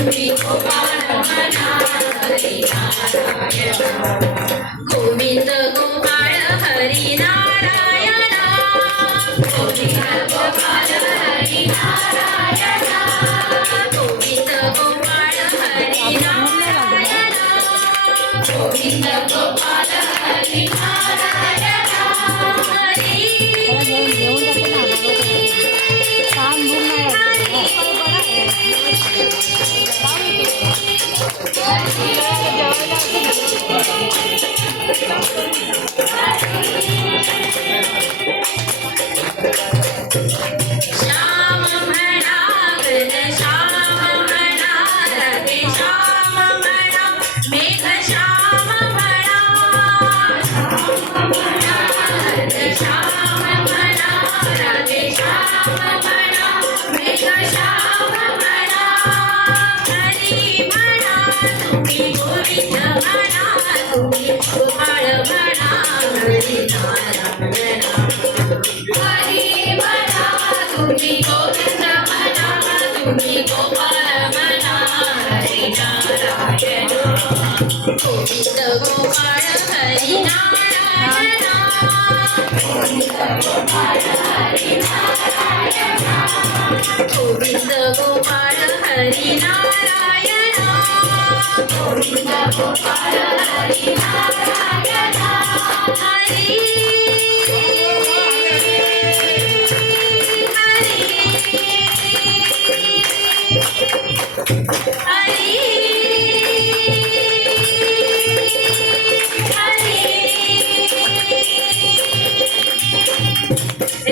तुम्ही गोपाळ म्हणा हरी नारायण गोविंद गोपाळ हरी नारायण गोविंद गोपाळ हरी नारायण गोविंद गोपाळ हरी नारायण गोविंद गोपाळ हरी नारायण हरी श्याम म्हणा घनश्याम म्हणा राधे श्याम म्हणा मेघ श्याम म्हणा घनश्याम म्हणा राधे श्याम म्हणा मेघ श्याम म्हणा हरी म्हणा तुम्ही गोविंद म्हणा तुम्ही गोपाळ म्हणा हरी नारायण हरी म्हणा तुम्ही गोविंद म्हणा तुम्ही गोपाळ म्हणा हरी नारायण गोविंद गोपाळ हरी नारायण गोविंद गोपाळ हरी नारायण गोविंद गोपाळ हरी नारायण गोविंद गोपाळ हरी नारायण हरी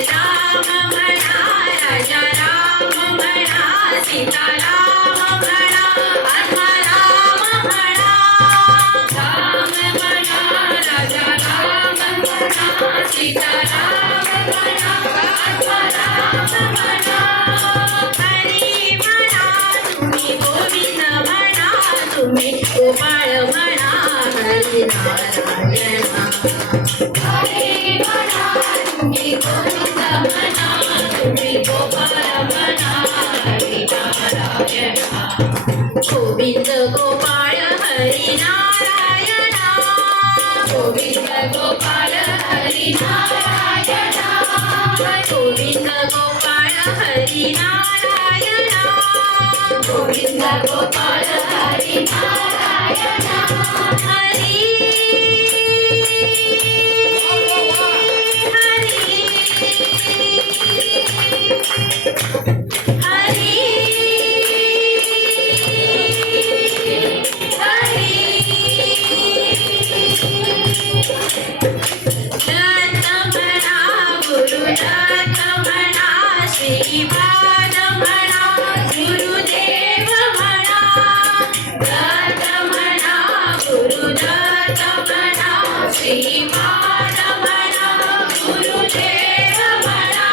राम म्हणा राजा राम म्हणा सीता राम म्हणा आत्मा राम म्हणा राम म्हणा राजा राम म्हणा सीता राम म्हणा आत्मा राम म्हणा हरी म्हणा तुम्ही गोविंद म्हणा तुम्ही गोपाळ म्हणा हरी नारायण हरी म्हणा तुम्ही गोविंद म्हणा तुम्ही गोपाळ म्हणा हरी नारायण गोविंद गोपाळ हरी नारायण गोविंद गोपाळ हरी नारायण गोविंद गोपाळ हरी नारायण गोविंद गोपाळ हरी नारायण हरी श्रीपाद म्हणा गुरुदेव म्हणा दत्त म्हणा गुरुदत्त म्हणा श्रीपाद म्हणा गुरुदेव म्हणा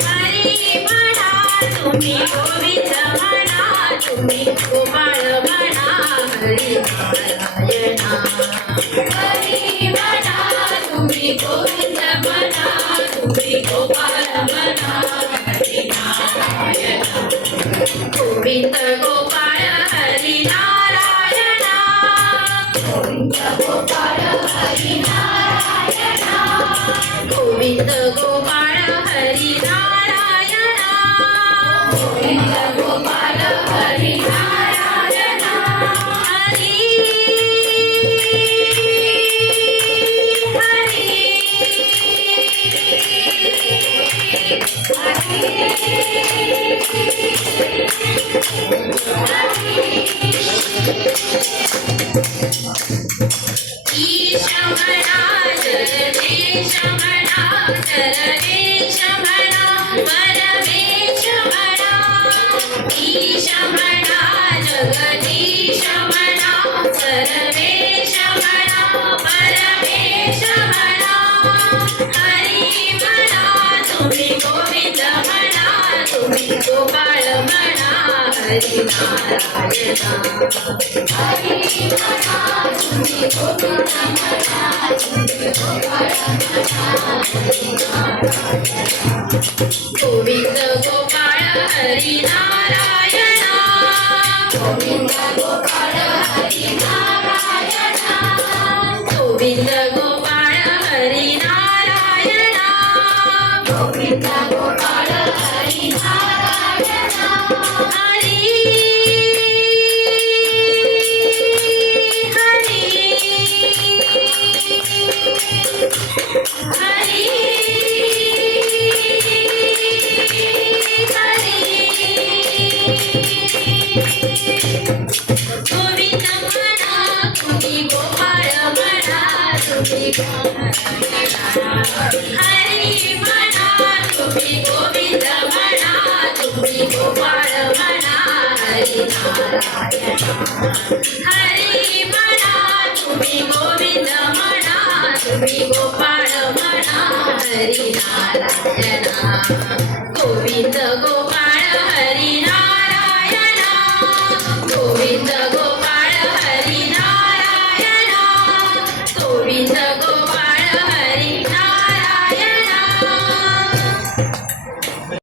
हरी म्हणा तुम्ही गोविंद म्हणा तुम्ही गोपाळ म्हणा हरी नारायण हरी म्हणा तुम्ही गोविंद म्हणा तुम्ही गोपाळ म्हणा हरी नारायण गोविंद गोपाळ हरी नारायण गोविंद गोपाळ हरी नारायण गोविंद गोपाळ हरी नारायण गोविंद गोपाळ हरी नारायण हरी ईश म्हणा जगदीश म्हणा सर्वेश म्हणा परमेश म्हणा ईश म्हणा जगदीश म्हणा सर्वेश म्हणा परमेश म्हणा हरी म्हणा तुम्ही गोविंद म्हणा तुम्ही गोपाळ म्हणा हरी नारायण हरी म्हणा तुम्ही गोविंद म्हणा तुम्ही गोपाळ म्हणा हरी नारायण गोविंद गोपाळ हरी नारायण गोपाळ हरी नारायणा गोविंद गोपाळ हरी नारायणा गोविंद गोपाळ हरी नारायणा हरी हरी हरी गोविंद म्हणा तुम्ही गोपाळ म्हणा तुम्ही हरी म्हणा तुम्ही गोविंद म्हणा तुम्ही गोपाळ म्हणा हरी नारायणा हरी म्हणा तुम्ही गोविंद म्हणा तुम्ही गोपाळ